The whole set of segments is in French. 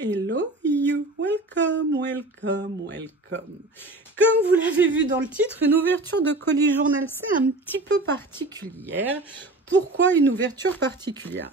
Hello you, welcome, welcome, welcome. Comme vous l'avez vu dans le titre, une ouverture de colis Journal C un petit peu particulière. Pourquoi une ouverture particulière?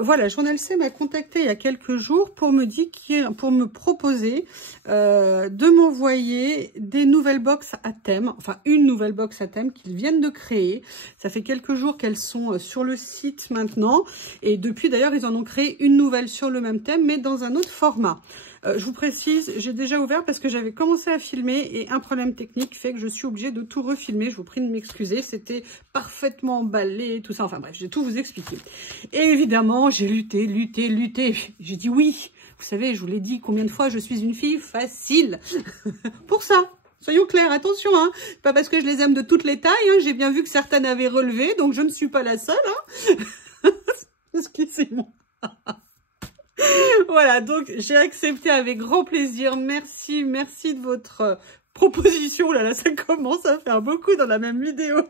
Voilà, Journal C m'a contacté il y a quelques jours pour me proposer de m'envoyer des nouvelles box à thème, enfin une nouvelle box à thème qu'ils viennent de créer. Ça fait quelques jours qu'elles sont sur le site maintenant et depuis d'ailleurs ils en ont créé une nouvelle sur le même thème mais dans un autre format. Je vous précise, j'ai déjà ouvert parce que j'avais commencé à filmer et un problème technique fait que je suis obligée de tout refilmer. Je vous prie de m'excuser, c'était parfaitement emballé, tout ça. Enfin bref, j'ai tout vous expliqué. Et évidemment, j'ai lutté. J'ai dit oui. Vous savez, je vous l'ai dit combien de fois, je suis une fille facile. Pour ça. Soyons clairs, attention, hein. Pas parce que je les aime de toutes les tailles, hein. J'ai bien vu que certaines avaient relevé, donc je ne suis pas la seule, hein. Excusez-moi. Voilà, donc j'ai accepté avec grand plaisir. Merci de votre proposition. Là, ça commence à faire beaucoup dans la même vidéo.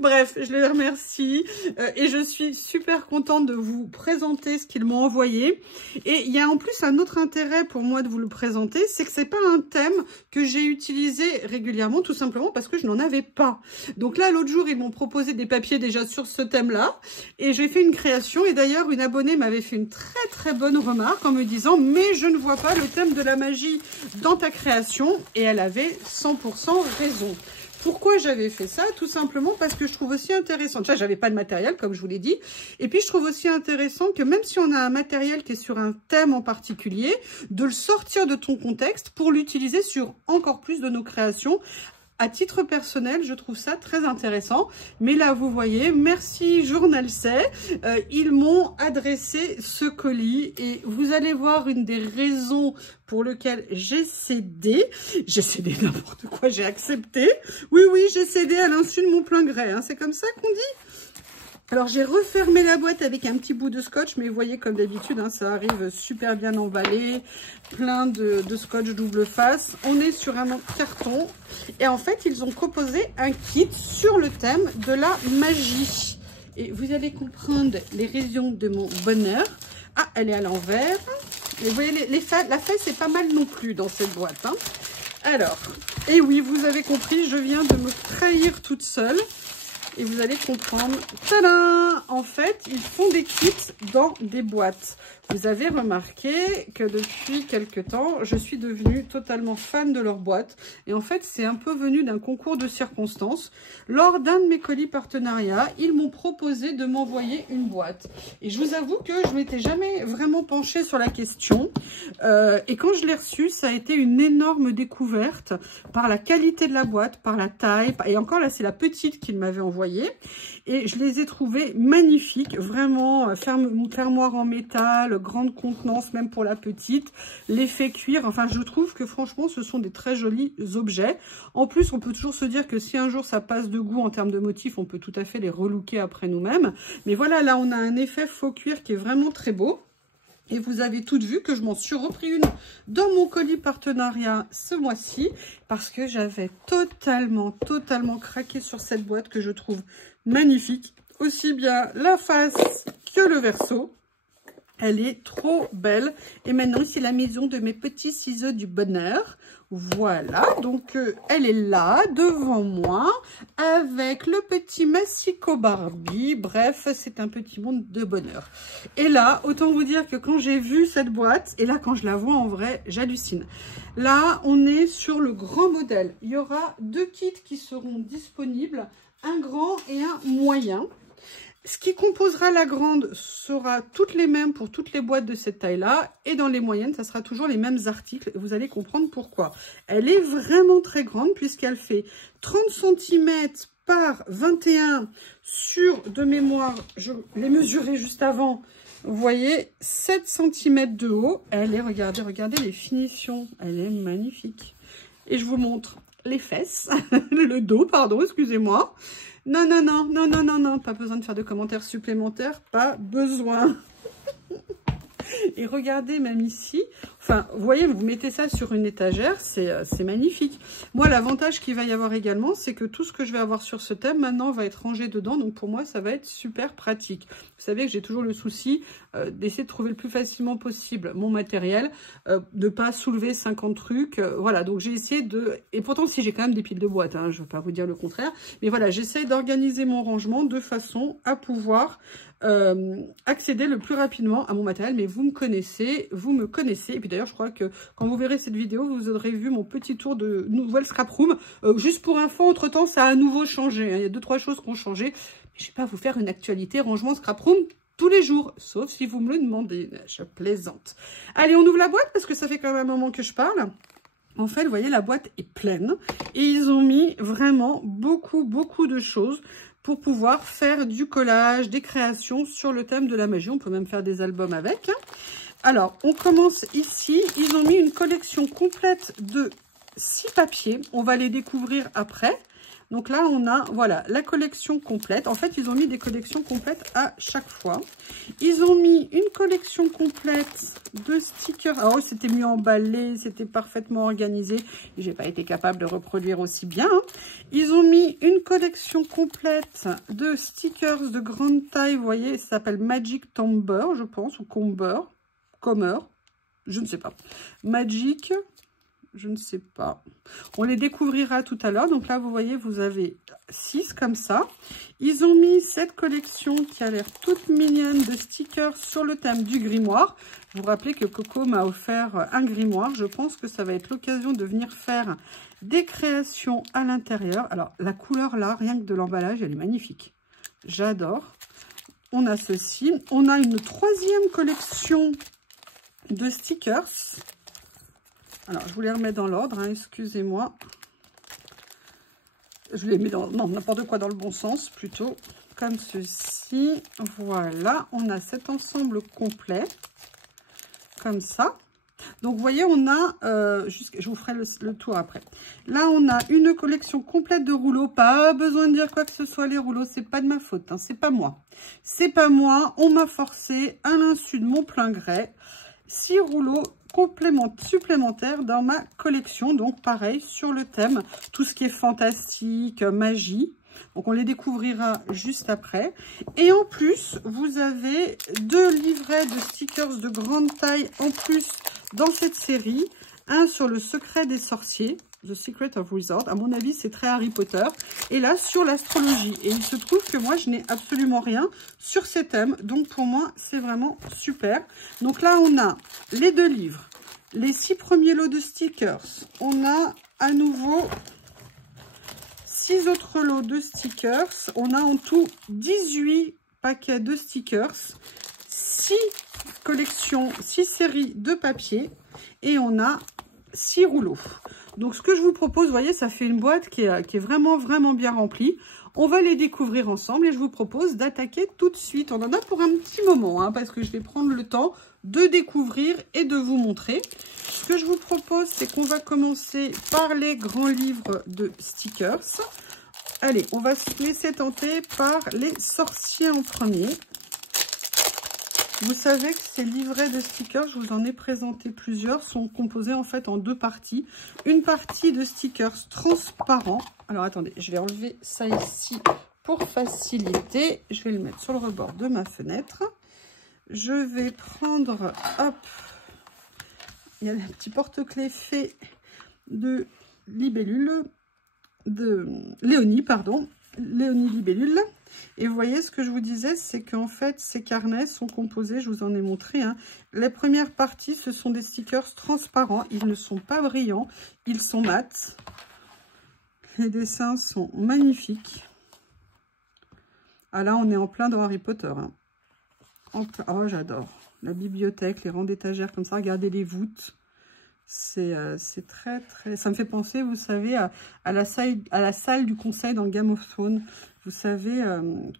Bref, je les remercie et je suis super contente de vous présenter ce qu'ils m'ont envoyé. Et il y a en plus un autre intérêt pour moi de vous le présenter, c'est que c'est pas un thème que j'ai utilisé régulièrement, tout simplement parce que je n'en avais pas. Donc là, l'autre jour, ils m'ont proposé des papiers déjà sur ce thème-là et j'ai fait une création. Et d'ailleurs, une abonnée m'avait fait une très bonne remarque en me disant « Mais je ne vois pas le thème de la magie dans ta création » et elle avait 100% raison. Pourquoi j'avais fait ça? Tout simplement parce que je trouve aussi intéressant. Déjà, j'avais pas de matériel, comme je vous l'ai dit. Et puis, je trouve aussi intéressant que même si on a un matériel qui est sur un thème en particulier, de le sortir de ton contexte pour l'utiliser sur encore plus de nos créations. À titre personnel, je trouve ça très intéressant. Mais là, vous voyez, merci Journal C. Ils m'ont adressé ce colis et vous allez voir une des raisons pour lesquelles j'ai cédé. J'ai cédé n'importe quoi, j'ai accepté. Oui, j'ai cédé à l'insu de mon plein gré. Hein. C'est comme ça qu'on dit. Alors, j'ai refermé la boîte avec un petit bout de scotch, mais vous voyez, comme d'habitude, hein, ça arrive super bien emballé, plein de scotch double face. On est sur un carton. Et en fait, ils ont proposé un kit sur le thème de la magie. Et vous allez comprendre les raisons de mon bonheur. Ah, elle est à l'envers. Et vous voyez, la fesse est pas mal non plus dans cette boîte. Hein. Alors, et oui, vous avez compris, je viens de me trahir toute seule. Et vous allez comprendre, tadam! En fait, ils font des kits dans des boîtes. Vous avez remarqué que depuis quelques temps, je suis devenue totalement fan de leur boîte. Et en fait, c'est un peu venu d'un concours de circonstances. Lors d'un de mes colis partenariats, ils m'ont proposé de m'envoyer une boîte. Et je vous avoue que je m'étais jamais vraiment penchée sur la question. Et quand je l'ai reçue, ça a été une énorme découverte par la qualité de la boîte, par la taille. Et encore là, c'est la petite qu'ils m'avaient envoyée. Et je les ai trouvées magnifiques, vraiment fermoir en métal, grande contenance même pour la petite, l'effet cuir. Enfin, je trouve que franchement, ce sont des très jolis objets. En plus, on peut toujours se dire que si un jour ça passe de goût en termes de motifs, on peut tout à fait les relooker après nous-mêmes. Mais voilà, là, on a un effet faux cuir qui est vraiment très beau. Et vous avez toutes vu que je m'en suis repris une dans mon colis partenariat ce mois-ci parce que j'avais totalement craqué sur cette boîte que je trouve magnifique. Aussi bien la face que le verso. Elle est trop belle. Et maintenant, c'est la maison de mes petits ciseaux du bonheur. Voilà, donc elle est là, devant moi, avec le petit Massico Barbie. Bref, c'est un petit monde de bonheur. Et là, autant vous dire que quand j'ai vu cette boîte, et là, quand je la vois en vrai, j'hallucine. Là, on est sur le grand modèle. Il y aura deux kits qui seront disponibles, un grand et un moyen. Ce qui composera la grande sera toutes les mêmes pour toutes les boîtes de cette taille-là. Et dans les moyennes, ça sera toujours les mêmes articles. Et vous allez comprendre pourquoi. Elle est vraiment très grande puisqu'elle fait 30 cm par 21 sur, de mémoire, je l'ai mesuré juste avant. Vous voyez, 7 cm de haut. Elle est, regardez les finitions. Elle est magnifique. Et je vous montre les fesses, le dos, pardon, excusez-moi. Non, pas besoin de faire de commentaires supplémentaires, pas besoin. Et regardez, même ici, Enfin, vous voyez, vous mettez ça sur une étagère, c'est magnifique. Moi, l'avantage qu'il va y avoir également, c'est que tout ce que je vais avoir sur ce thème, maintenant, va être rangé dedans. Donc, pour moi, ça va être super pratique. Vous savez que j'ai toujours le souci d'essayer de trouver le plus facilement possible mon matériel, de ne pas soulever 50 trucs. Voilà, donc j'ai essayé de... Et pourtant, si j'ai quand même des piles de boîtes, hein, je ne vais pas vous dire le contraire. Mais voilà, j'essaie d'organiser mon rangement de façon à pouvoir... accéder le plus rapidement à mon matériel, mais vous me connaissez. Et puis d'ailleurs, je crois que quand vous verrez cette vidéo, vous aurez vu mon petit tour de nouvelle scrap room. Juste pour info, entre temps, ça a à nouveau changé. Hein. Il y a 2-3 choses qui ont changé. Mais je ne vais pas vous faire une actualité rangement scrap room tous les jours, sauf si vous me le demandez. Je plaisante. Allez, on ouvre la boîte parce que ça fait quand même un moment que je parle. En fait, vous voyez, la boîte est pleine et ils ont mis vraiment beaucoup de choses pour pouvoir faire du collage, des créations sur le thème de la magie. On peut même faire des albums avec. Alors, on commence ici. Ils ont mis une collection complète de 6 papiers. On va les découvrir après. Donc là, on a, voilà, la collection complète. En fait, ils ont mis des collections complètes à chaque fois. Ils ont mis une collection complète de stickers. Alors, c'était mieux emballé, c'était parfaitement organisé. J'ai pas été capable de reproduire aussi bien. Hein. Ils ont mis une collection complète de stickers de grande taille. Vous voyez, ça s'appelle Magic Tomber, je pense, ou Comber, je ne sais pas. Magic... Je ne sais pas. On les découvrira tout à l'heure. Donc là, vous voyez, vous avez 6 comme ça. Ils ont mis cette collection qui a l'air toute mignonne de stickers sur le thème du grimoire. Vous vous rappelez que Coco m'a offert un grimoire. Je pense que ça va être l'occasion de venir faire des créations à l'intérieur. Alors, la couleur là, rien que de l'emballage, elle est magnifique. J'adore. On a ceci. On a une 3e collection de stickers. Alors, je vous les remets dans l'ordre, hein, excusez-moi. Je les mets dans... Non, n'importe quoi dans le bon sens, plutôt. Comme ceci. Voilà, on a cet ensemble complet. Comme ça. Donc, vous voyez, on a... je vous ferai le tour après. Là, on a une collection complète de rouleaux. Pas besoin de dire quoi que ce soit, les rouleaux. C'est pas de ma faute, hein, c'est pas moi. C'est pas moi. On m'a forcé, à l'insu de mon plein gré, 6 rouleaux supplémentaires dans ma collection. Donc pareil sur le thème, tout ce qui est fantastique, magie. Donc on les découvrira juste après. Et en plus, vous avez 2 livrets de stickers de grande taille en plus dans cette série. Un sur le secret des sorciers, The Secret of Wizards. À mon avis, c'est très Harry Potter. Et là, sur l'astrologie. Et il se trouve que moi, je n'ai absolument rien sur ces thèmes. Donc, pour moi, c'est vraiment super. Donc là, on a les 2 livres, les 6 premiers lots de stickers. On a à nouveau 6 autres lots de stickers. On a en tout 18 paquets de stickers, 6 collections, 6 séries de papier. Et on a 6 rouleaux. Donc, ce que je vous propose, vous voyez, ça fait une boîte qui est vraiment bien remplie. On va les découvrir ensemble et je vous propose d'attaquer tout de suite. On en a pour un petit moment, hein, parce que je vais prendre le temps de découvrir et de vous montrer. Ce que je vous propose, c'est qu'on va commencer par les grands livres de stickers. Allez, on va se laisser tenter par les sorciers en premier. Vous savez que ces livrets de stickers, je vous en ai présenté plusieurs, sont composés en fait en 2 parties. Une partie de stickers transparents. Alors attendez, je vais enlever ça ici pour faciliter. Je vais le mettre sur le rebord de ma fenêtre. Je vais prendre, hop, il y a un petit porte-clés fait de libellule, de Léonie, pardon. Léonie Libellule. Et vous voyez, ce que je vous disais, c'est qu'en fait, ces carnets sont composés, je vous en ai montré, hein. Les premières parties, ce sont des stickers transparents. Ils ne sont pas brillants, ils sont mat. Les dessins sont magnifiques. Ah là, on est en plein dans Harry Potter. Hein. Oh, j'adore. La bibliothèque, les rangs d'étagères comme ça, regardez les voûtes. C'est très... Ça me fait penser, vous savez, à la salle du conseil dans Game of Thrones. Vous savez,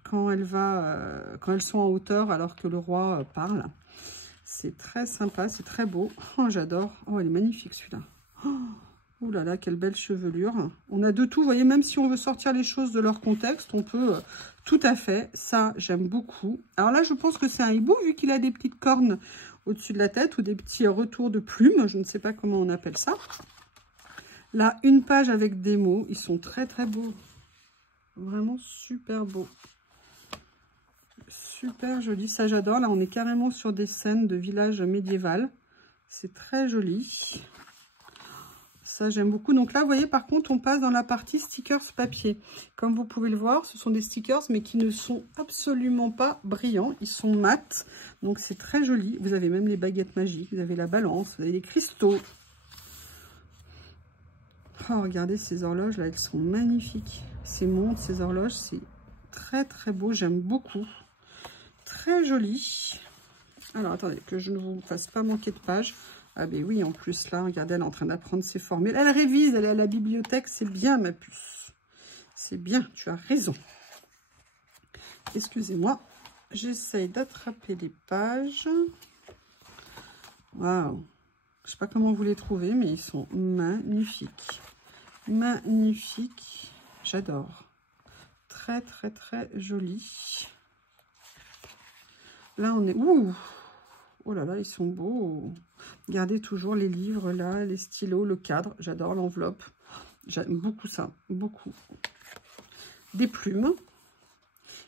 quand elles sont en hauteur alors que le roi parle. C'est très sympa, c'est très beau. Oh, j'adore. Oh, elle est magnifique celui-là. Oh, Ouh là là, quelle belle chevelure. On a de tout, vous voyez, même si on veut sortir les choses de leur contexte, on peut tout à fait. Ça, j'aime beaucoup. Alors là, je pense que c'est un hibou, vu qu'il a des petites cornes au-dessus de la tête ou des petits retours de plumes. Je ne sais pas comment on appelle ça. Là, une page avec des mots. Ils sont très, très beaux. Vraiment super beaux. Super joli. Ça, j'adore. Là, on est carrément sur des scènes de village médiéval. C'est très joli. Ça, j'aime beaucoup. Donc là, vous voyez, par contre, on passe dans la partie stickers papier. Comme vous pouvez le voir, ce sont des stickers, mais qui ne sont absolument pas brillants. Ils sont mat. Donc, c'est très joli. Vous avez même les baguettes magiques. Vous avez la balance. Vous avez les cristaux. Oh, regardez ces horloges, là. Elles sont magnifiques. Ces montres, ces horloges, c'est très, très beau. J'aime beaucoup. Très joli. Alors, attendez, que je ne vous fasse pas manquer de page. Ah ben oui, en plus là, regardez, elle est en train d'apprendre ses formules. Elle révise, elle est à la bibliothèque, c'est bien ma puce. C'est bien, tu as raison. Excusez-moi, j'essaye d'attraper les pages. Waouh. Je ne sais pas comment vous les trouvez, mais ils sont magnifiques. Magnifiques. J'adore. Très, très, très joli. Là, on est... Ouh! Oh là là, ils sont beaux. Regardez toujours les livres là, les stylos, le cadre. J'adore l'enveloppe. J'aime beaucoup ça, beaucoup. Des plumes.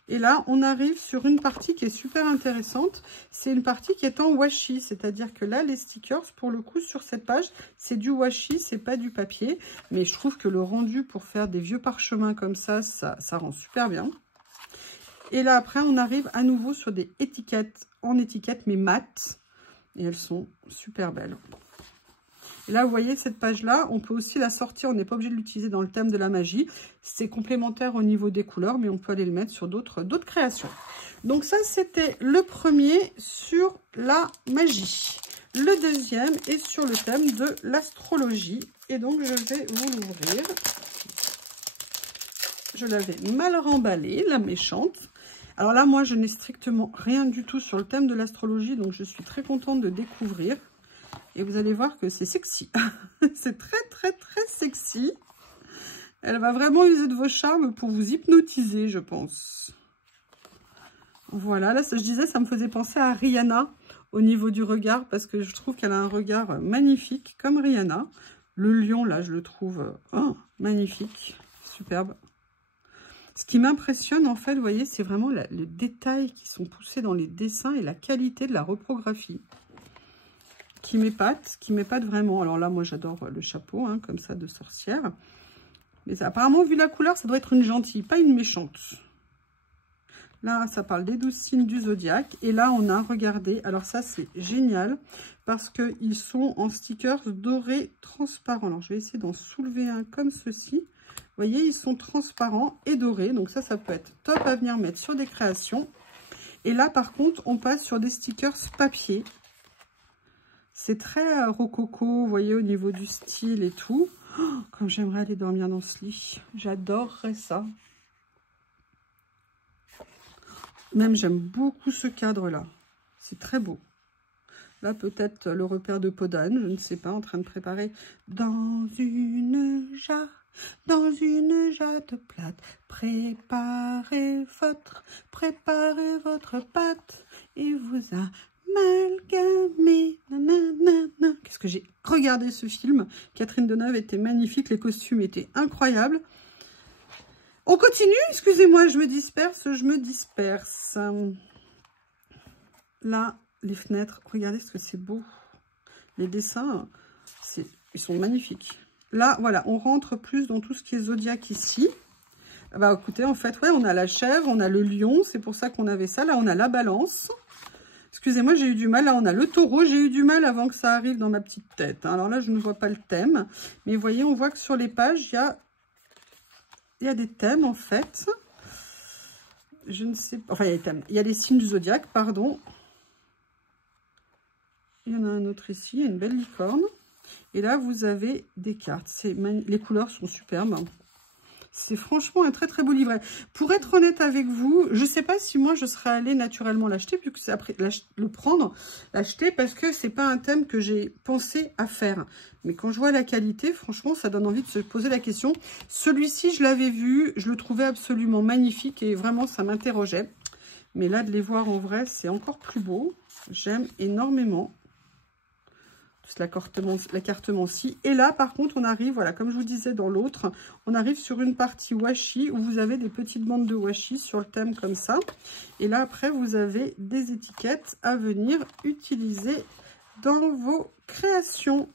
Et là, on arrive sur une partie qui est super intéressante. C'est une partie qui est en washi. C'est-à-dire que là, les stickers, pour le coup, sur cette page, c'est du washi, c'est pas du papier. Mais je trouve que le rendu pour faire des vieux parchemins comme ça, ça rend super bien. Et là, après, on arrive à nouveau sur des étiquettes en étiquette, mais mat. Et elles sont super belles. Et là, vous voyez, cette page-là, on peut aussi la sortir. On n'est pas obligé de l'utiliser dans le thème de la magie. C'est complémentaire au niveau des couleurs, mais on peut aller le mettre sur d'autres créations. Donc ça, c'était le premier sur la magie. Le deuxième est sur le thème de l'astrologie. Et donc, je vais vous l'ouvrir. Je l'avais mal remballée, la méchante. Alors là, moi, je n'ai strictement rien du tout sur le thème de l'astrologie, donc je suis très contente de découvrir. Et vous allez voir que c'est sexy. C'est très, très, très sexy. Elle va vraiment user de vos charmes pour vous hypnotiser, je pense. Voilà, là, je disais, ça me faisait penser à Rihanna au niveau du regard, parce que je trouve qu'elle a un regard magnifique, comme Rihanna. Le lion, là, je le trouve magnifique, superbe. Ce qui m'impressionne, en fait, vous voyez, c'est vraiment les détails qui sont poussés dans les dessins et la qualité de la reprographie qui m'épate vraiment. Alors là, moi, j'adore le chapeau, hein, comme ça, de sorcière. Mais ça, apparemment, vu la couleur, ça doit être une gentille, pas une méchante. Là, ça parle des 12 signes du zodiaque. Et là, on a, regardez, alors ça, c'est génial, parce qu'ils sont en stickers dorés transparents. Alors, je vais essayer d'en soulever un comme ceci. Vous voyez, ils sont transparents et dorés. Donc ça peut être top à venir mettre sur des créations. Et là, par contre, on passe sur des stickers papier. C'est très rococo, vous voyez, au niveau du style et tout. Oh, comme j'aimerais aller dormir dans ce lit. J'adorerais ça. Même, j'aime beaucoup ce cadre-là. C'est très beau. Là, peut-être le repère de Podane, je ne sais pas, en train de préparer dans une jarre. Dans une jatte plate, préparez votre pâte et vous amalgamez. Qu'est-ce que j'ai regardé ce film. Catherine Deneuve était magnifique, les costumes étaient incroyables. On continue, excusez-moi, je me disperse. Là, les fenêtres, regardez ce que c'est beau. Les dessins, ils sont magnifiques. Là, voilà, on rentre plus dans tout ce qui est zodiaque ici. Bah, écoutez, en fait, ouais, on a la chèvre, on a le lion, c'est pour ça qu'on avait ça. Là, on a la balance. Excusez-moi, j'ai eu du mal. Là, on a le taureau. J'ai eu du mal avant que ça arrive dans ma petite tête. Alors là, je ne vois pas le thème. Mais vous voyez, on voit que sur les pages, il y a des thèmes, en fait. Je ne sais pas. Enfin, il y a des thèmes. Il y a les signes du zodiaque, pardon. Il y en a un autre ici. Il y a une belle licorne. Et là, vous avez des cartes. Les couleurs sont superbes. C'est franchement un très très beau livret. Pour être honnête avec vous, je ne sais pas si moi je serais allée naturellement l'acheter, vu que c'est après le prendre, l'acheter, parce que c'est pas un thème que j'ai pensé à faire. Mais quand je vois la qualité, franchement, ça donne envie de se poser la question. Celui-ci, je l'avais vu, je le trouvais absolument magnifique et vraiment, ça m'interrogeait. Mais là, de les voir en vrai, c'est encore plus beau. J'aime énormément. La carte-mancie. Et là, par contre, on arrive, voilà, comme je vous disais dans l'autre, on arrive sur une partie washi où vous avez des petites bandes de washi sur le thème comme ça. Et là, après, vous avez des étiquettes à venir utiliser dans vos créations.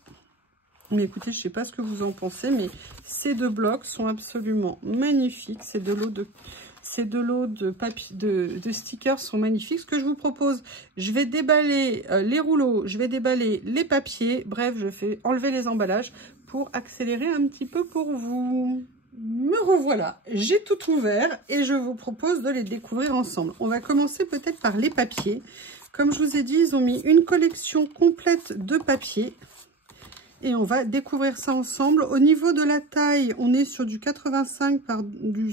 Mais écoutez, je ne sais pas ce que vous en pensez, mais ces deux blocs sont absolument magnifiques. C'est de l'eau de papier, de stickers sont magnifiques. Ce que je vous propose, je vais déballer les rouleaux, je vais déballer les papiers. Bref, je fais enlever les emballages pour accélérer un petit peu pour vous. Me revoilà, j'ai tout ouvert et je vous propose de les découvrir ensemble. On va commencer peut-être par les papiers. Comme je vous ai dit, ils ont mis une collection complète de papiers. Et on va découvrir ça ensemble. Au niveau de la taille, on est sur du 85 par du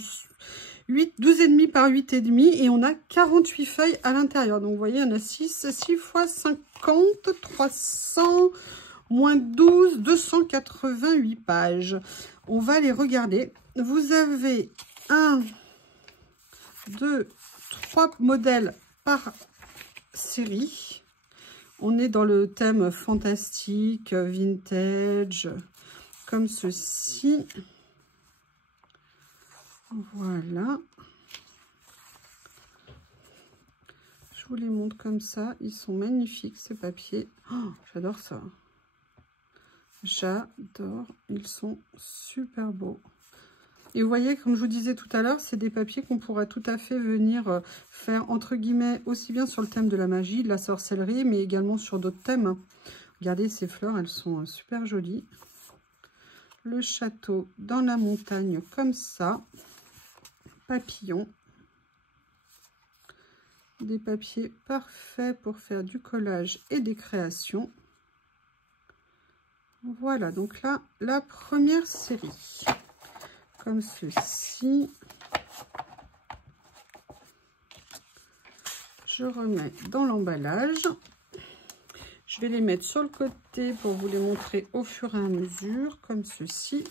12,5 par 8,5 et on a 48 feuilles à l'intérieur. Donc vous voyez, on a 6 fois 50, 300, moins 12, 288 pages. On va les regarder. Vous avez 1, 2, 3 modèles par série. On est dans le thème fantastique, vintage, comme ceci. Voilà. Je vous les montre comme ça. Ils sont magnifiques, ces papiers. Oh, j'adore ça. J'adore. Ils sont super beaux. Et vous voyez, comme je vous disais tout à l'heure, c'est des papiers qu'on pourra tout à fait venir faire, entre guillemets, aussi bien sur le thème de la magie, de la sorcellerie, mais également sur d'autres thèmes. Regardez ces fleurs, elles sont super jolies. Le château dans la montagne, comme ça. Papillon. Des papiers parfaits pour faire du collage et des créations. Voilà, donc là, la première série. Comme ceci. Je remets dans l'emballage. Je vais les mettre sur le côté pour vous les montrer au fur et à mesure, comme ceci.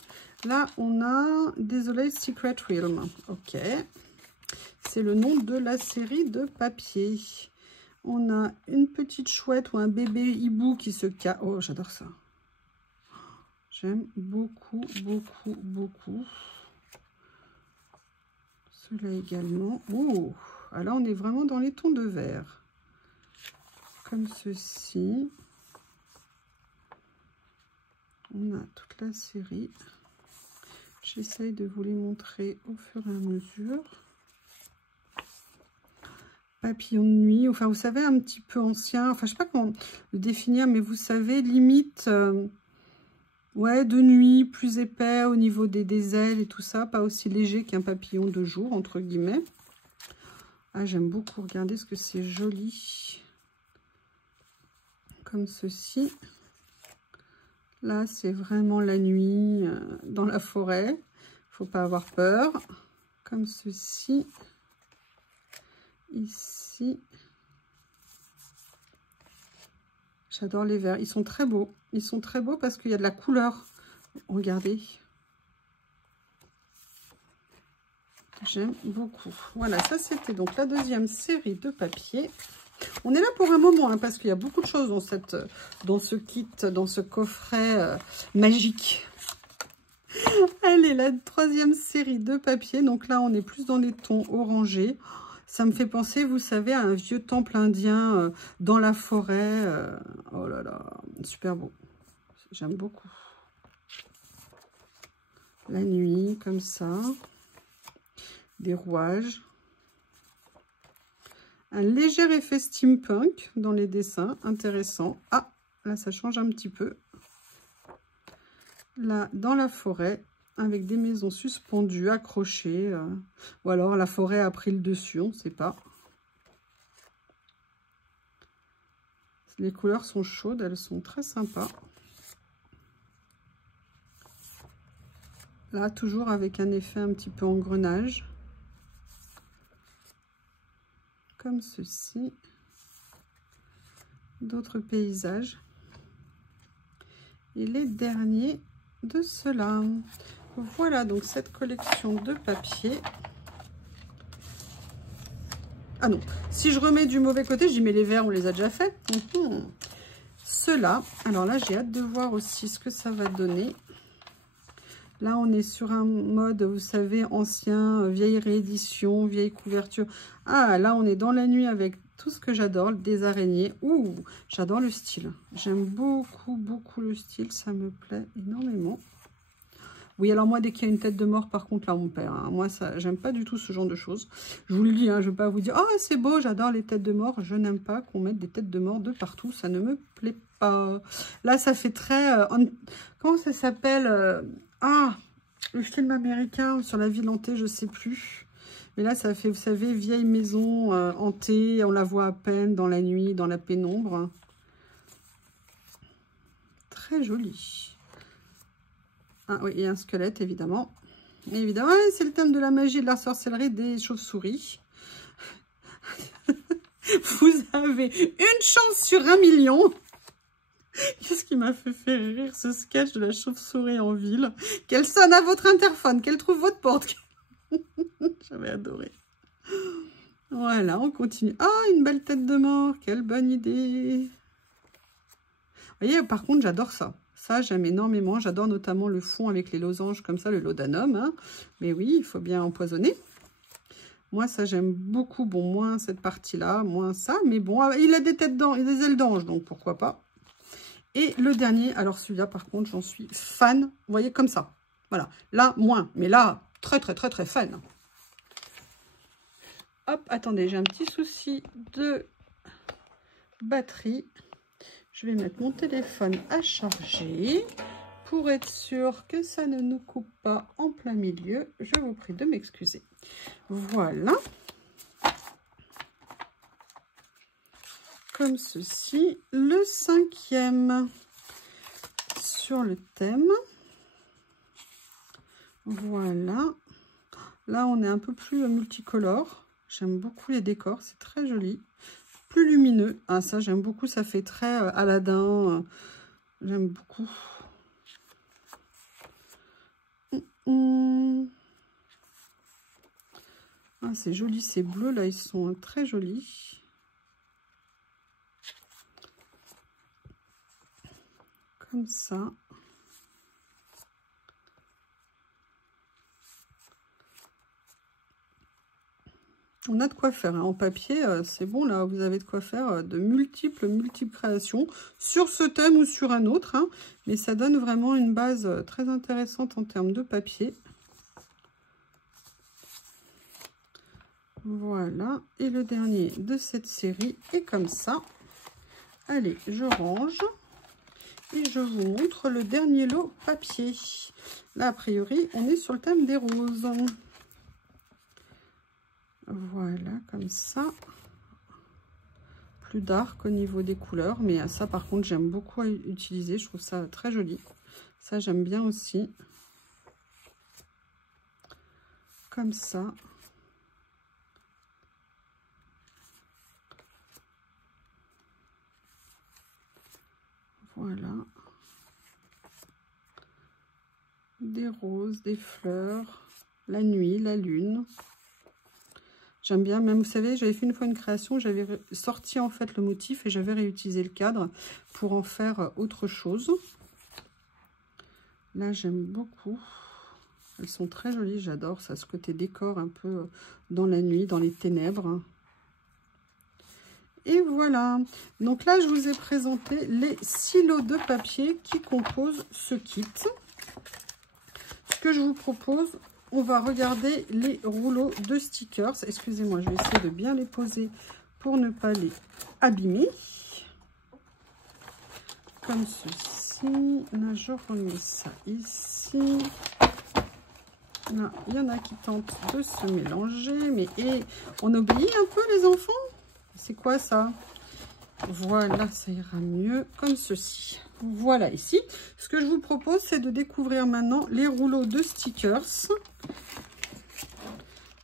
Là, on a Désolé Secret Realm. Ok. C'est le nom de la série de papier. On a une petite chouette ou un bébé hibou qui se cache. Oh, j'adore ça. J'aime beaucoup, beaucoup, beaucoup. Cela également. Oh, alors on est vraiment dans les tons de vert. Comme ceci. On a toute la série. J'essaye de vous les montrer au fur et à mesure. Papillon de nuit. Enfin, vous savez, un petit peu ancien. Enfin, je sais pas comment le définir, mais vous savez, limite... ouais, de nuit, plus épais au niveau des ailes et tout ça. Pas aussi léger qu'un papillon de jour, entre guillemets. Ah, j'aime beaucoup. Regardez ce que c'est joli. Comme ceci. Là, c'est vraiment la nuit dans la forêt. Faut pas avoir peur. Comme ceci. Ici. J'adore les verts. Ils sont très beaux. Ils sont très beaux parce qu'il y a de la couleur. Regardez. J'aime beaucoup. Voilà, ça c'était donc la deuxième série de papiers. On est là pour un moment, hein, parce qu'il y a beaucoup de choses dans ce kit, dans ce coffret magique. Allez, la troisième série de papiers. Donc là, on est plus dans les tons orangés. Ça me fait penser, vous savez, à un vieux temple indien dans la forêt. Oh là là, super beau. J'aime beaucoup. La nuit, comme ça. Des rouages. Un léger effet steampunk dans les dessins, intéressant. Ah, là ça change un petit peu. Là, dans la forêt, avec des maisons suspendues, accrochées. Ou alors la forêt a pris le dessus, on ne sait pas. Les couleurs sont chaudes, elles sont très sympas. Là, toujours avec un effet un petit peu engrenage. Comme ceci. D'autres paysages. Et les derniers de ceux-là. Voilà donc cette collection de papier. Ah non, si je remets du mauvais côté, je dis mais les verts on les a déjà faits. Ceux-là, alors là j'ai hâte de voir aussi ce que ça va donner. Là on est sur un mode, vous savez, ancien, vieille réédition, vieille couverture. Ah là on est dans la nuit avec tout ce que j'adore, des araignées. Ouh, j'adore le style. J'aime beaucoup, beaucoup le style, ça me plaît énormément. Oui, alors moi, dès qu'il y a une tête de mort, par contre, là, on perd. Hein. Moi, ça, j'aime pas du tout ce genre de choses. Je vous le dis, hein, je ne vais pas vous dire « Oh, c'est beau, j'adore les têtes de mort ». Je n'aime pas qu'on mette des têtes de mort de partout. Ça ne me plaît pas. Là, ça fait très... comment ça s'appelle ah, le film américain sur la ville hantée, je ne sais plus. Mais là, ça fait, vous savez, vieille maison hantée. On la voit à peine dans la nuit, dans la pénombre. Très joli. Ah oui, il y a un squelette, évidemment. Et évidemment, c'est le thème de la magie, de la sorcellerie, des chauves-souris. Vous avez une chance sur 1 million. Qu'est-ce qui m'a fait rire, ce sketch de la chauve-souris en ville? Qu'elle sonne à votre interphone, qu'elle trouve votre porte. J'avais adoré. Voilà, on continue. Ah, une belle tête de mort, quelle bonne idée. Vous voyez, par contre, j'adore ça. Ça, j'aime énormément. J'adore notamment le fond avec les losanges comme ça, le laudanum. Hein. Mais oui, il faut bien empoisonner. Moi, ça, j'aime beaucoup. Bon, moins cette partie-là, moins ça. Mais bon, il a des têtes d'ange, des ailes d'ange, donc pourquoi pas. Et le dernier, alors celui-là, par contre, j'en suis fan. Vous voyez, comme ça. Voilà. Là, moins. Mais là, très, très, très, très fan. Hop, attendez, j'ai un petit souci de batterie. Je vais mettre mon téléphone à charger pour être sûr que ça ne nous coupe pas en plein milieu. Je vous prie de m'excuser. Voilà. Comme ceci. Le 5e sur le thème. Voilà. Là, on est un peu plus multicolore. J'aime beaucoup les décors. C'est très joli. Plus lumineux. Ah, ça, j'aime beaucoup. Ça fait très Aladdin. J'aime beaucoup. Ah, c'est joli. Ces bleus, là, ils sont très jolis. Comme ça. On a de quoi faire, hein. En papier, c'est bon, là, vous avez de quoi faire de multiples créations sur ce thème ou sur un autre, hein. Mais ça donne vraiment une base très intéressante en termes de papier. Voilà, et le dernier de cette série est comme ça. Allez, je range et je vous montre le dernier lot papier. Là, a priori, on est sur le thème des roses. Voilà, comme ça. Plus dark au niveau des couleurs. Mais ça, par contre, j'aime beaucoup à utiliser. Je trouve ça très joli. Ça, j'aime bien aussi. Comme ça. Voilà. Des roses, des fleurs. La nuit, la lune. J'aime bien, même, vous savez, j'avais fait une fois une création, j'avais sorti en fait le motif et j'avais réutilisé le cadre pour en faire autre chose. Là, j'aime beaucoup. Elles sont très jolies, j'adore ça, ce côté décor un peu dans la nuit, dans les ténèbres. Et voilà. Donc là, je vous ai présenté les 6 lots de papier qui composent ce kit. Ce que je vous propose... On va regarder les rouleaux de stickers. Excusez-moi, je vais essayer de bien les poser pour ne pas les abîmer. Comme ceci. Là, je remets ça ici. Là, il y en a qui tentent de se mélanger. Mais on obéit un peu, les enfants. C'est quoi ça? Voilà, ça ira mieux comme ceci. Voilà ici. Ce que je vous propose, c'est de découvrir maintenant les rouleaux de stickers.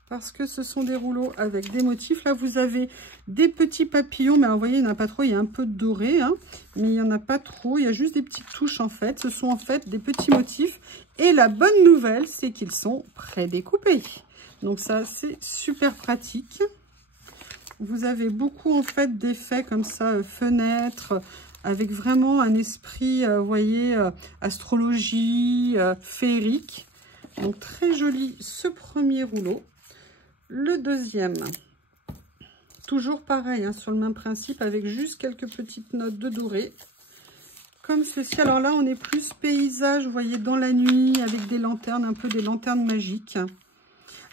Parce que ce sont des rouleaux avec des motifs. Là, vous avez des petits papillons. Mais alors, vous voyez, il n'y en a pas trop. Il y a un peu de doré, hein, mais il n'y en a pas trop. Il y a juste des petites touches, en fait. Ce sont en fait des petits motifs. Et la bonne nouvelle, c'est qu'ils sont prédécoupés. Donc ça, c'est super pratique. Vous avez beaucoup, en fait, d'effets comme ça, fenêtres, avec vraiment un esprit, vous voyez, astrologie, féerique. Donc, très joli ce premier rouleau. Le deuxième, toujours pareil, hein, sur le même principe, avec juste quelques petites notes de doré. Comme ceci. Alors là, on est plus paysage, vous voyez, dans la nuit, avec des lanternes, un peu des lanternes magiques.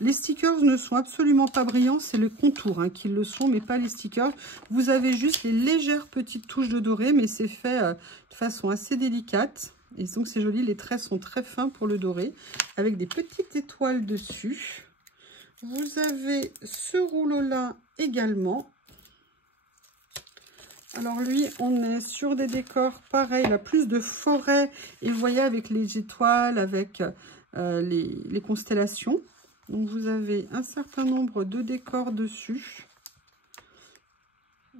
Les stickers ne sont absolument pas brillants, c'est le contour hein, qui le sont, mais pas les stickers. Vous avez juste les légères petites touches de doré, mais c'est fait de façon assez délicate. Et donc c'est joli, les traits sont très fins pour le doré, avec des petites étoiles dessus. Vous avez ce rouleau-là également. Alors lui, on est sur des décors pareils, là, plus de forêt. Et vous voyez avec les étoiles, avec les constellations. Donc, vous avez un certain nombre de décors dessus.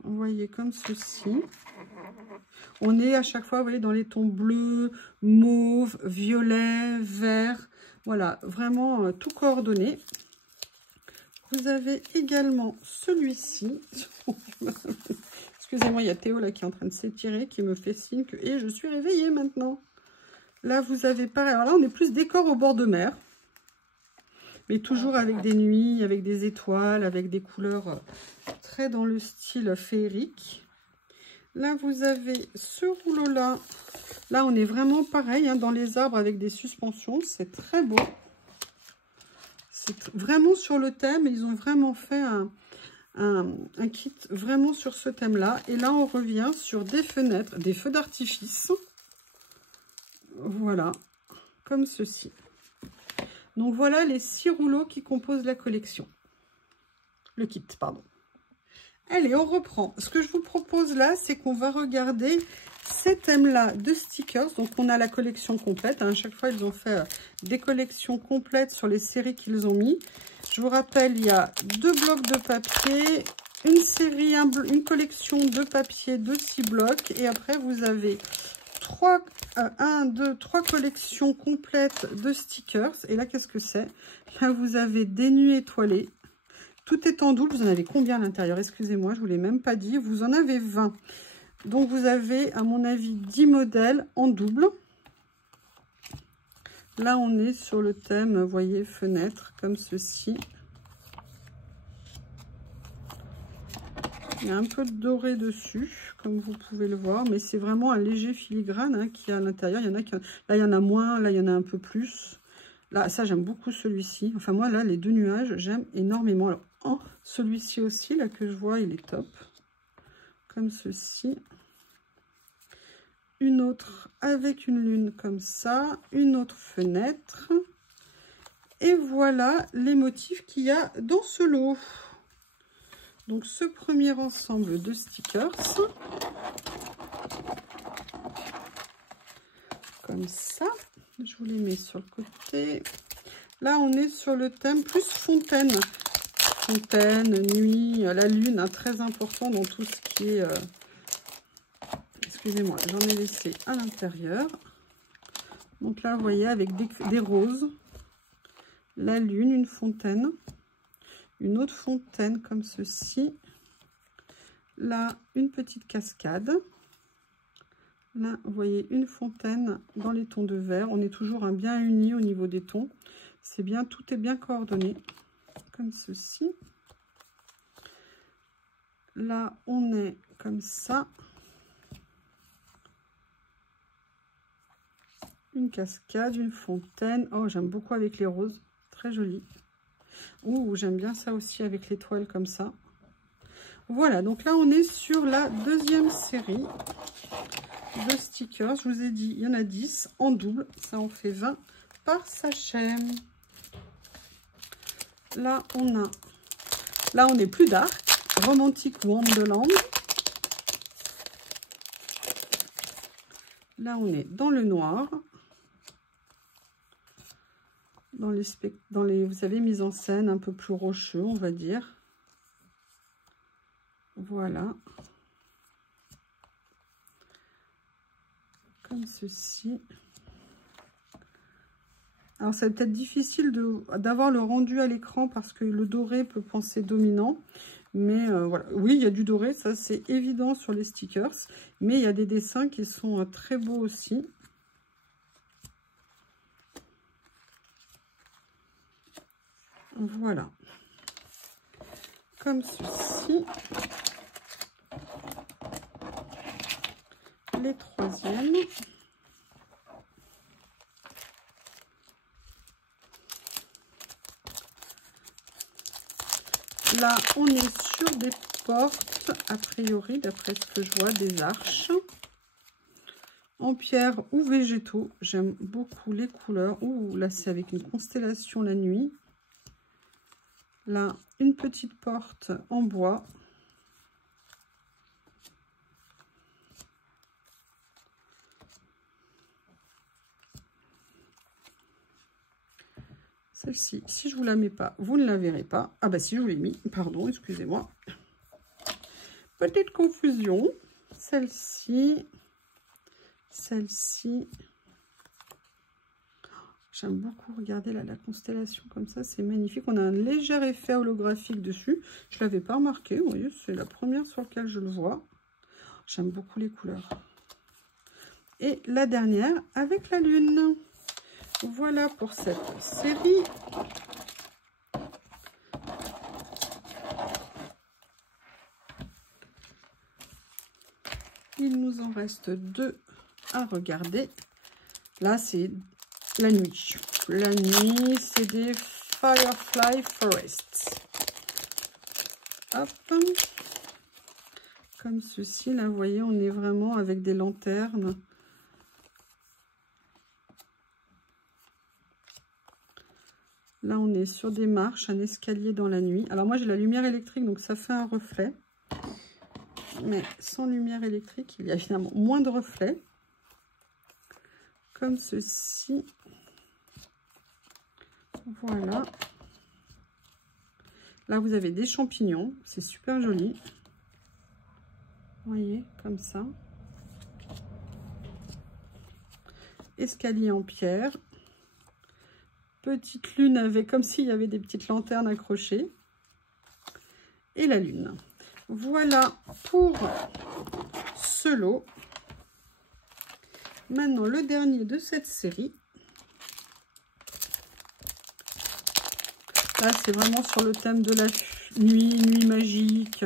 Vous voyez comme ceci. On est à chaque fois, vous voyez, dans les tons bleus, mauve, violet, vert. Voilà, vraiment tout coordonné. Vous avez également celui-ci. Excusez-moi, il y a Théo là qui est en train de s'étirer, qui me fait signe que et je suis réveillée maintenant. Là, vous avez pareil. Alors là, on est plus décor au bord de mer. Mais toujours avec des nuits, avec des étoiles, avec des couleurs très dans le style féerique. Là, vous avez ce rouleau-là. Là, on est vraiment pareil, hein, dans les arbres avec des suspensions. C'est très beau. C'est vraiment sur le thème. Ils ont vraiment fait un kit vraiment sur ce thème-là. Et là, on revient sur des fenêtres, des feux d'artifice. Voilà, comme ceci. Donc voilà les 6 rouleaux qui composent la collection. Le kit, pardon. Allez, on reprend. Ce que je vous propose là, c'est qu'on va regarder ces thèmes-là de stickers. Donc on a la collection complète. À chaque fois, ils ont fait des collections complètes sur les séries qu'ils ont mis. Je vous rappelle, il y a 2 blocs de papier, une série, une collection de papier de 6 blocs. Et après, vous avez 3 collections complètes de stickers. Et là, qu'est-ce que c'est? Là, vous avez des nuits étoilées. Tout est en double. Vous en avez combien à l'intérieur? Excusez-moi, je ne vous l'ai même pas dit. Vous en avez 20. Donc, vous avez, à mon avis, 10 modèles en double. Là, on est sur le thème, vous voyez, fenêtre, comme ceci. Il y a un peu de doré dessus, comme vous pouvez le voir, mais c'est vraiment un léger filigrane hein, qui est à l'intérieur. Il y en a qui, là, il y en a moins, là, il y en a un peu plus. Là, ça, j'aime beaucoup celui-ci. Enfin, moi, là, les 2 nuages, j'aime énormément. Alors, oh, celui-ci aussi, là, que je vois, il est top. Comme ceci. Une autre avec une lune comme ça. Une autre fenêtre. Et voilà les motifs qu'il y a dans ce lot. Donc, ce premier ensemble de stickers. Comme ça. Je vous les mets sur le côté. Là, on est sur le thème plus fontaine. Fontaine, nuit, la lune, hein, très important dans tout ce qui est... Excusez-moi, j'en ai laissé à l'intérieur. Donc là, vous voyez, avec des roses. La lune, une fontaine. Une autre fontaine comme ceci. Là, une petite cascade. Là, vous voyez une fontaine dans les tons de vert. On est toujours bien unis au niveau des tons. C'est bien, tout est bien coordonné. Comme ceci. Là, on est comme ça. Une cascade, une fontaine. Oh, j'aime beaucoup avec les roses. Très joli. Ouh, j'aime bien ça aussi avec l'étoile comme ça. Voilà, donc là, on est sur la deuxième série de stickers. Je vous ai dit, il y en a 10 en double. Ça en fait 20 par sachet. Là, on est plus dark. Romantic Wonderland. Là, on est dans le noir. Dans les, vous savez, mise en scène un peu plus rocheux, on va dire. Voilà. Comme ceci. Alors, ça va peut-être difficile d'avoir le rendu à l'écran parce que le doré peut penser dominant. Mais voilà, oui, il y a du doré, ça c'est évident sur les stickers. Mais il y a des dessins qui sont très beaux aussi. Voilà. Comme ceci. Les troisièmes. Là, on est sur des portes, a priori, d'après ce que je vois, des arches. En pierre ou végétaux. J'aime beaucoup les couleurs. Ouh, là, c'est avec une constellation la nuit. Là, une petite porte en bois. Celle-ci, si je vous la mets pas, vous ne la verrez pas. Ah bah si, je vous l'ai mis, pardon, excusez-moi. Petite confusion. Celle-ci, celle-ci. J'aime beaucoup regarder là, la constellation comme ça, c'est magnifique. On a un léger effet holographique dessus. Je ne l'avais pas remarqué, vous voyez, c'est la première sur laquelle je le vois. J'aime beaucoup les couleurs. Et la dernière avec la lune. Voilà pour cette série. Il nous en reste 2 à regarder. Là, c'est la nuit. La nuit, c'est des Firefly Forests. Hop. Comme ceci, là, vous voyez, on est vraiment avec des lanternes. Là, on est sur des marches, un escalier dans la nuit. Alors, moi, j'ai la lumière électrique, donc ça fait un reflet. Mais sans lumière électrique, il y a finalement moins de reflets. Comme ceci. Voilà. Là, vous avez des champignons. C'est super joli. Vous voyez, comme ça. Escalier en pierre. Petite lune avec, comme s'il y avait des petites lanternes accrochées. Et la lune. Voilà pour ce lot. Maintenant, le dernier de cette série. Là, c'est vraiment sur le thème de la nuit, nuit magique,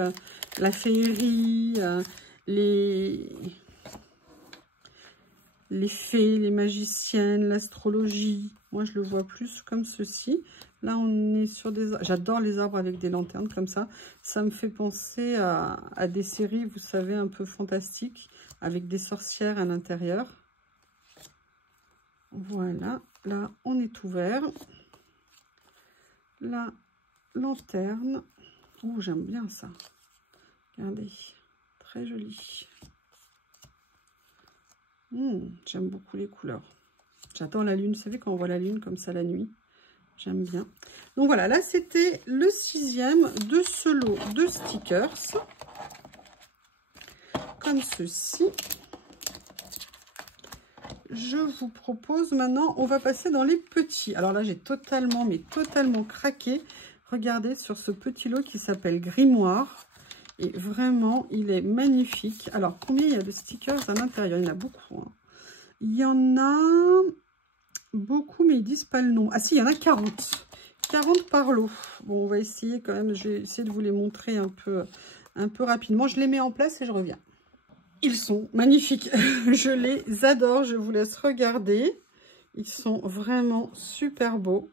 la féerie, les fées, les magiciennes, l'astrologie. Moi, je le vois plus comme ceci. Là, on est sur des... J'adore les arbres avec des lanternes comme ça. Ça me fait penser à des séries, vous savez, un peu fantastiques, avec des sorcières à l'intérieur. Voilà. Là, on est ouvert. La lanterne. Oh, j'aime bien ça. Regardez. Très joli. J'aime beaucoup les couleurs. J'adore la lune. Vous savez, quand on voit la lune comme ça la nuit, j'aime bien. Donc voilà, là, c'était le 6e de ce lot de stickers. Comme ceci. Je vous propose maintenant, on va passer dans les petits. Alors là, j'ai totalement, mais totalement craqué. Regardez sur ce petit lot qui s'appelle Grimoire. Et vraiment, il est magnifique. Alors, combien il y a de stickers à l'intérieur? Il y en a beaucoup. Hein. Il y en a beaucoup, mais ils disent pas le nom. Ah si, il y en a 40. 40 par lot. Bon, on va essayer quand même. Je vais essayer de vous les montrer un peu rapidement. Je les mets en place et je reviens. Ils sont magnifiques. Je les adore. Je vous laisse regarder. Ils sont vraiment super beaux.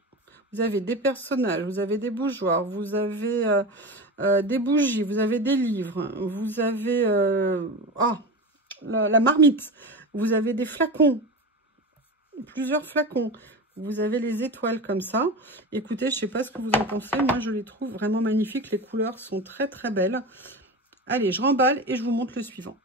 Vous avez des personnages, vous avez des bougeoirs, vous avez des bougies, vous avez des livres, vous avez la marmite, vous avez des flacons, plusieurs flacons. Vous avez les étoiles comme ça. Écoutez, je ne sais pas ce que vous en pensez. Moi, je les trouve vraiment magnifiques. Les couleurs sont très, très belles. Allez, je remballe et je vous montre le suivant.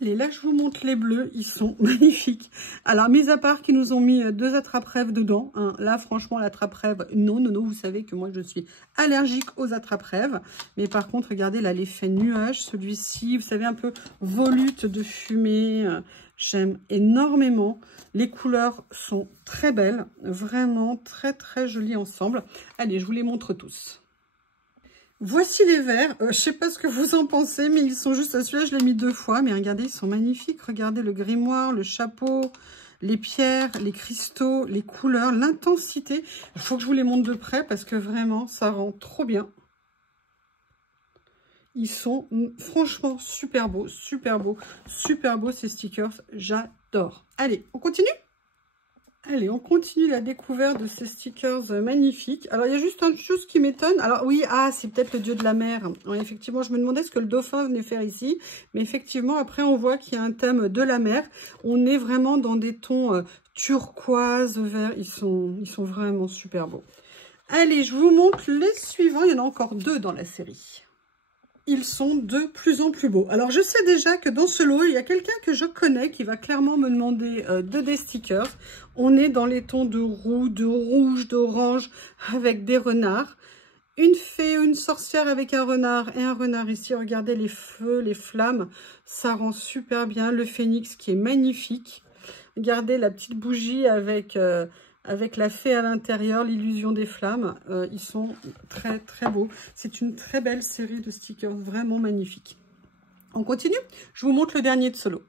Allez, là, je vous montre les bleus. Ils sont magnifiques. Alors, mis à part qu'ils nous ont mis 2 attrape-rêves dedans. Hein, là, franchement, l'attrape-rêve, non. Vous savez que moi, je suis allergique aux attrape-rêves. Mais par contre, regardez, là, l'effet nuage. Celui-ci, vous savez, un peu volute de fumée. J'aime énormément. Les couleurs sont très belles. Vraiment très, très jolies ensemble. Allez, je vous les montre tous. Voici les verres. Je sais pas ce que vous en pensez, mais ils sont juste... Celui-là, je l'ai mis 2 fois. Mais regardez, ils sont magnifiques. Regardez le grimoire, le chapeau, les pierres, les cristaux, les couleurs, l'intensité. Il faut que je vous les montre de près parce que vraiment, ça rend trop bien. Ils sont franchement super beaux, super beaux, super beaux ces stickers. J'adore. Allez, on continue ? Allez, on continue la découverte de ces stickers magnifiques. Alors, il y a juste une chose qui m'étonne. Alors, oui, c'est peut-être le dieu de la mer. Ouais, effectivement, je me demandais ce que le dauphin venait faire ici. Mais effectivement, après, on voit qu'il y a un thème de la mer. On est vraiment dans des tons turquoise, vert. Ils sont vraiment super beaux. Allez, je vous montre les suivants. Il y en a encore 2 dans la série. Ils sont de plus en plus beaux. Alors, je sais déjà que dans ce lot, il y a quelqu'un que je connais qui va clairement me demander des stickers. On est dans les tons de roux, de rouge, d'orange avec des renards. Une fée, une sorcière avec un renard et un renard ici. Regardez les feux, les flammes. Ça rend super bien. Le phénix qui est magnifique. Regardez la petite bougie avec la fée à l'intérieur, l'illusion des flammes. Ils sont très, très beaux. C'est une très belle série de stickers, vraiment magnifique. On continue. Je vous montre le dernier de ce lot.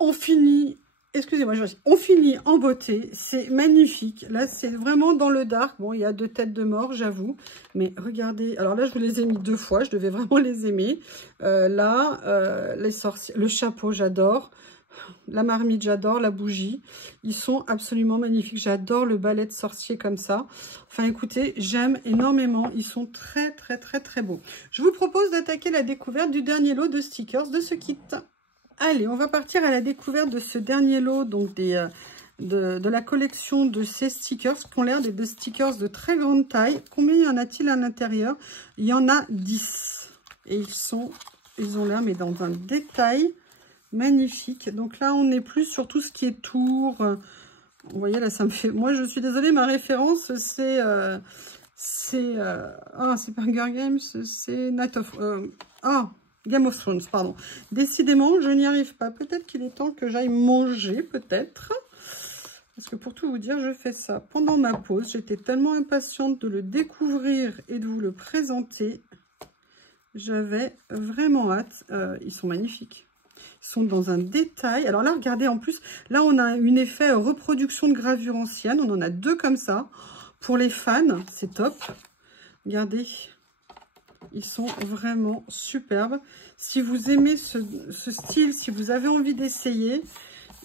On finit, excusez-moi, on finit en beauté. C'est magnifique. Là, c'est vraiment dans le dark. Bon, il y a 2 têtes de mort, j'avoue. Mais regardez, alors là, je vous les ai mis 2 fois. Je devais vraiment les aimer. Les sorciers, le chapeau, j'adore. La marmite, j'adore. La bougie, ils sont absolument magnifiques. J'adore le balai de sorcier comme ça. Enfin, écoutez, j'aime énormément. Ils sont très, très, très, très beaux. Je vous propose d'attaquer la découverte du dernier lot de stickers de ce kit. Allez, on va partir à la découverte de ce dernier lot, donc de la collection de ces stickers, qui ont l'air des stickers de très grande taille. Combien y en a-t-il à l'intérieur? Il y en a 10. Et ils ont l'air, mais dans un détail magnifique. Donc là, on n'est plus sur tout ce qui est tour. Vous voyez, là, ça me fait... Moi, je suis désolée, ma référence, c'est pas Hunger Games, c'est Game of Thrones, pardon. Décidément, je n'y arrive pas. Peut-être qu'il est temps que j'aille manger, peut-être. Parce que pour tout vous dire, je fais ça pendant ma pause. J'étais tellement impatiente de le découvrir et de vous le présenter. J'avais vraiment hâte. Ils sont magnifiques. Ils sont dans un détail. Alors là, regardez, en plus, là, on a un effet reproduction de gravure ancienne. On en a 2 comme ça. Pour les fans, c'est top. Regardez, ils sont vraiment superbes. Si vous aimez ce style, si vous avez envie d'essayer,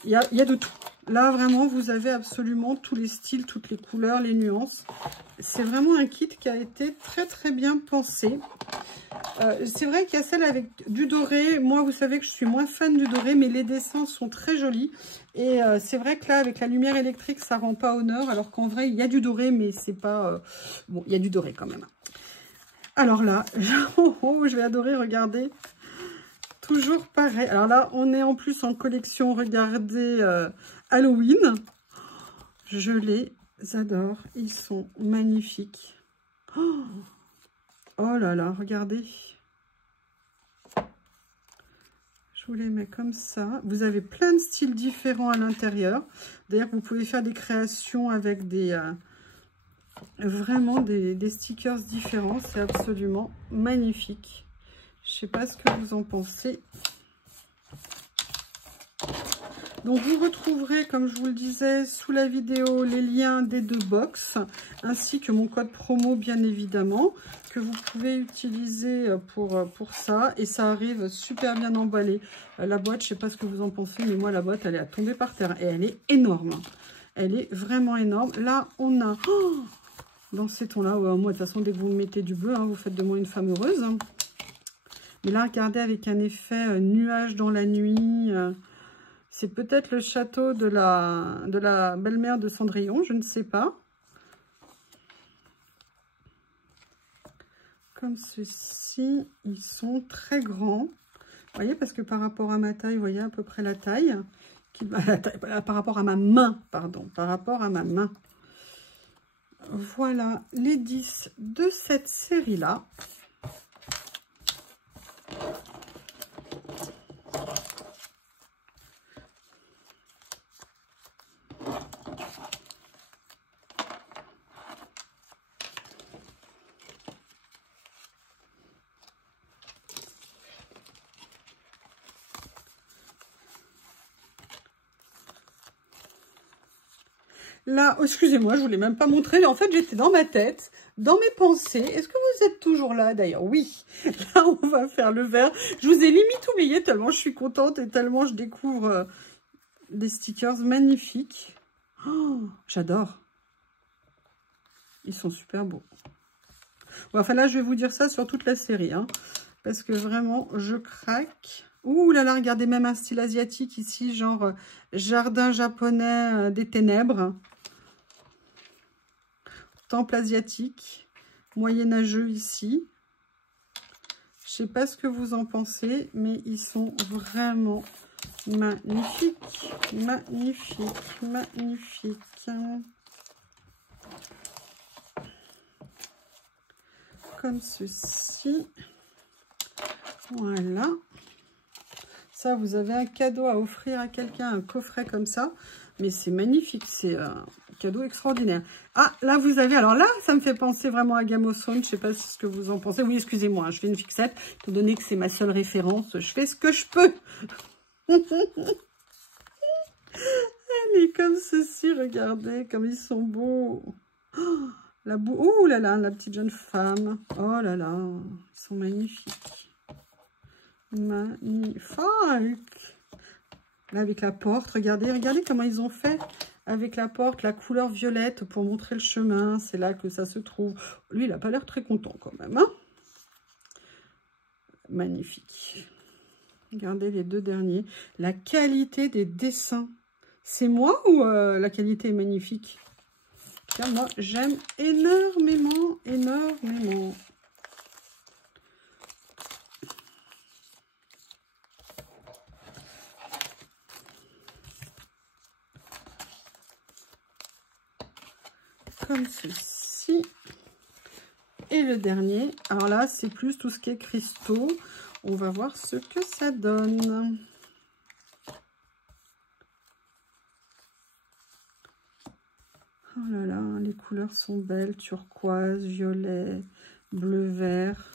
il y a de tout. Là, vraiment, vous avez absolument tous les styles, toutes les couleurs, les nuances. C'est vraiment un kit qui a été très, très bien pensé. C'est vrai qu'il y a celle avec du doré. Moi, vous savez que je suis moins fan du doré, mais les dessins sont très jolis. Et c'est vrai que là, avec la lumière électrique, ça rend pas honneur. Alors qu'en vrai, il y a du doré, mais c'est pas... Bon, il y a du doré quand même. Alors là, je vais adorer, regardez. Toujours pareil. Alors là, on est en plus en collection, regardez, Halloween. Je les adore. Ils sont magnifiques. Oh là là, regardez. Je vous les mets comme ça. Vous avez plein de styles différents à l'intérieur. D'ailleurs, vous pouvez faire des créations avec vraiment des stickers différents. C'est absolument magnifique. Je ne sais pas ce que vous en pensez. Donc, vous retrouverez, comme je vous le disais, sous la vidéo, les liens des 2 box, ainsi que mon code promo, bien évidemment, que vous pouvez utiliser pour ça. Et ça arrive super bien emballé. La boîte, je ne sais pas ce que vous en pensez, mais moi, la boîte, elle est à tomber par terre. Et elle est énorme. Elle est vraiment énorme. Là, on a... dans ces tons-là, moi, de toute façon, dès que vous mettez du bleu, hein, vous faites de moi une femme heureuse. Mais là, regardez, avec un effet nuage dans la nuit... c'est peut-être le château de la belle-mère de Cendrillon, je ne sais pas. Comme ceci, ils sont très grands. Vous voyez, parce que par rapport à ma taille, vous voyez à peu près la taille. Par rapport à ma main, pardon. Par rapport à ma main. Voilà les 10 de cette série-là. Là, oh, excusez-moi, je ne vous l'ai même pas montré, mais en fait, j'étais dans ma tête, dans mes pensées. Est-ce que vous êtes toujours là, d'ailleurs? Oui. Là, on va faire le vert. Je vous ai limite oublié tellement je suis contente et tellement je découvre des stickers magnifiques. Oh, j'adore. Ils sont super beaux. Bon, enfin, là, je vais vous dire ça sur toute la série, hein, parce que vraiment, je craque. Ouh là là, regardez, même un style asiatique ici, genre jardin japonais des ténèbres. Temple asiatique, moyenâgeux ici. Je sais pas ce que vous en pensez, mais ils sont vraiment magnifiques. Magnifiques, magnifiques. Comme ceci. Voilà. Ça, vous avez un cadeau à offrir à quelqu'un, un coffret comme ça. Mais c'est magnifique, c'est un cadeau extraordinaire. Ah, là, vous avez... Alors là, ça me fait penser vraiment à Game of Thrones. Je ne sais pas ce que vous en pensez. Oui, excusez-moi, je fais une fixette. Étant donné que c'est ma seule référence, je fais ce que je peux. Elle est comme ceci, regardez, comme ils sont beaux. Oh, oh là là, la petite jeune femme. Oh là là, ils sont magnifiques. Magnifique. Là, avec la porte, regardez, regardez comment ils ont fait avec la porte, la couleur violette pour montrer le chemin. C'est là que ça se trouve. Lui, il n'a pas l'air très content quand même. Hein, magnifique. Regardez les deux derniers. La qualité des dessins. C'est moi ou la qualité est magnifique? Car moi, j'aime énormément, énormément. Comme ceci. Et le dernier, alors là, c'est plus tout ce qui est cristaux. On va voir ce que ça donne. Oh là là, les couleurs sont belles. Turquoise, violet, bleu, vert.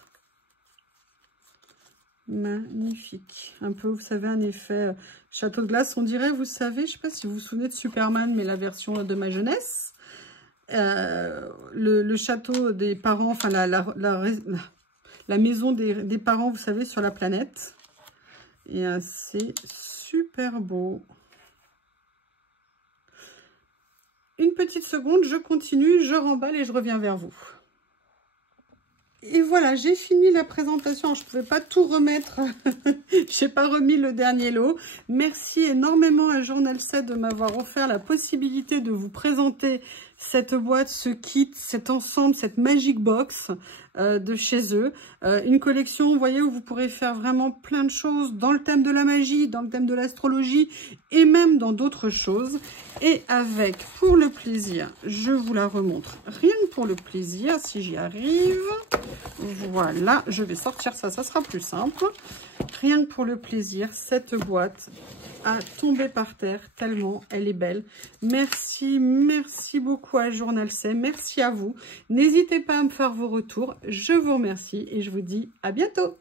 Magnifique. Un peu, vous savez, un effet château de glace. On dirait, vous savez, je ne sais pas si vous vous souvenez de Superman, mais la version de ma jeunesse. Le château des parents, enfin la maison des parents, vous savez, sur la planète. Et c'est super beau. Une petite seconde, je continue, je remballe et je reviens vers vous. Et voilà, j'ai fini la présentation. Je ne pouvais pas tout remettre. Je n'ai pas remis le dernier lot. Merci énormément à Journal 7 de m'avoir offert la possibilité de vous présenter cette boîte, ce kit, cet ensemble, cette Magic Box de chez eux. Une collection, vous voyez, où vous pourrez faire vraiment plein de choses dans le thème de la magie, dans le thème de l'astrologie et même dans d'autres choses. Et avec, pour le plaisir, je vous la remontre rien que pour le plaisir, si j'y arrive. Voilà, je vais sortir ça, ça sera plus simple. Rien que pour le plaisir, cette boîte a tombé par terre tellement elle est belle. Merci, merci beaucoup à Journal C, merci à vous. N'hésitez pas à me faire vos retours, je vous remercie et je vous dis à bientôt.